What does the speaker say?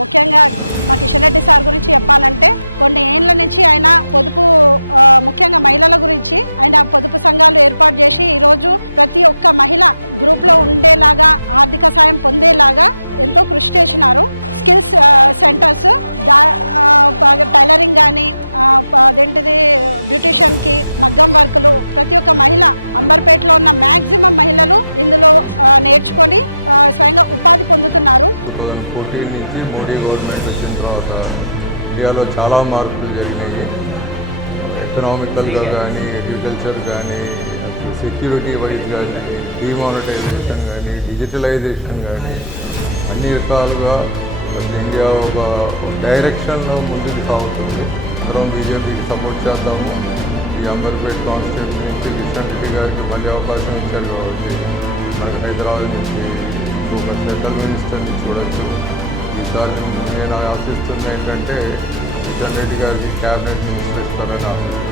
ముఖ్యంగా మా కిషన్ రెడ్డి సార్ గురించి చెప్పాలంటే కొన్ని ఏళ్ల నుంచి ఆయన పొదుపు ముఖ్యంగా మహిళల గురించి ఆయన పొదుపు సంఘాలు ఏర్పాటు చేసి ఈరోజు ప్రతి ఒక్క మహిళ గ్రూప్లో ఉండేలాగా ఆర్థిక సాయం పొందేలాగా ఎంతో కృషి చేసినారు. స్కిల్స్ సెంటర్స్ టైలరింగ్ కానీ అదేంటిది బ్యూటిషియన్కి మగ్గం వర్కులు ప్రతి ఒక్క మహిళ అంబర్పేటలో ఉన్న మ్యాక్సిమం మహిళలు ఇందులో నేర్చుకొని స్వయంగా ఉపాధి పొందుతున్నారు. 2014 నుంచి మోడీ గవర్నమెంట్ వచ్చిన తర్వాత ఇండియాలో చాలా మార్పులు జరిగినాయి. ఎకనామికల్గా కానీ, అగ్రికల్చర్ కానీ, సెక్యూరిటీ వైజ్ కానీ, డిమానిటైజేషన్ కానీ, డిజిటలైజేషన్ కానీ అన్ని రకాలుగా ఇండియా ఒక డైరెక్షన్లో ముందుకు సాగుతుంది. అందరం బీజేపీకి సపోర్ట్ చేద్దాము. ఈ అంబర్పేట కాన్స్టిట్యూన్సీ నుంచి కిషన్ రెడ్డి గారికి మళ్ళీ అవకాశం ఇచ్చారు కాబట్టి మనకి హైదరాబాద్ నుంచి ఒక సెంట్రల్ మినిస్టర్ని చూడొచ్చు. ఈసారి నేను ఆశిస్తుంది ఏంటంటే కిషన్ రెడ్డి గారికి క్యాబినెట్ మినిస్టర్ ఇస్తారని ఆశిస్తున్నాను.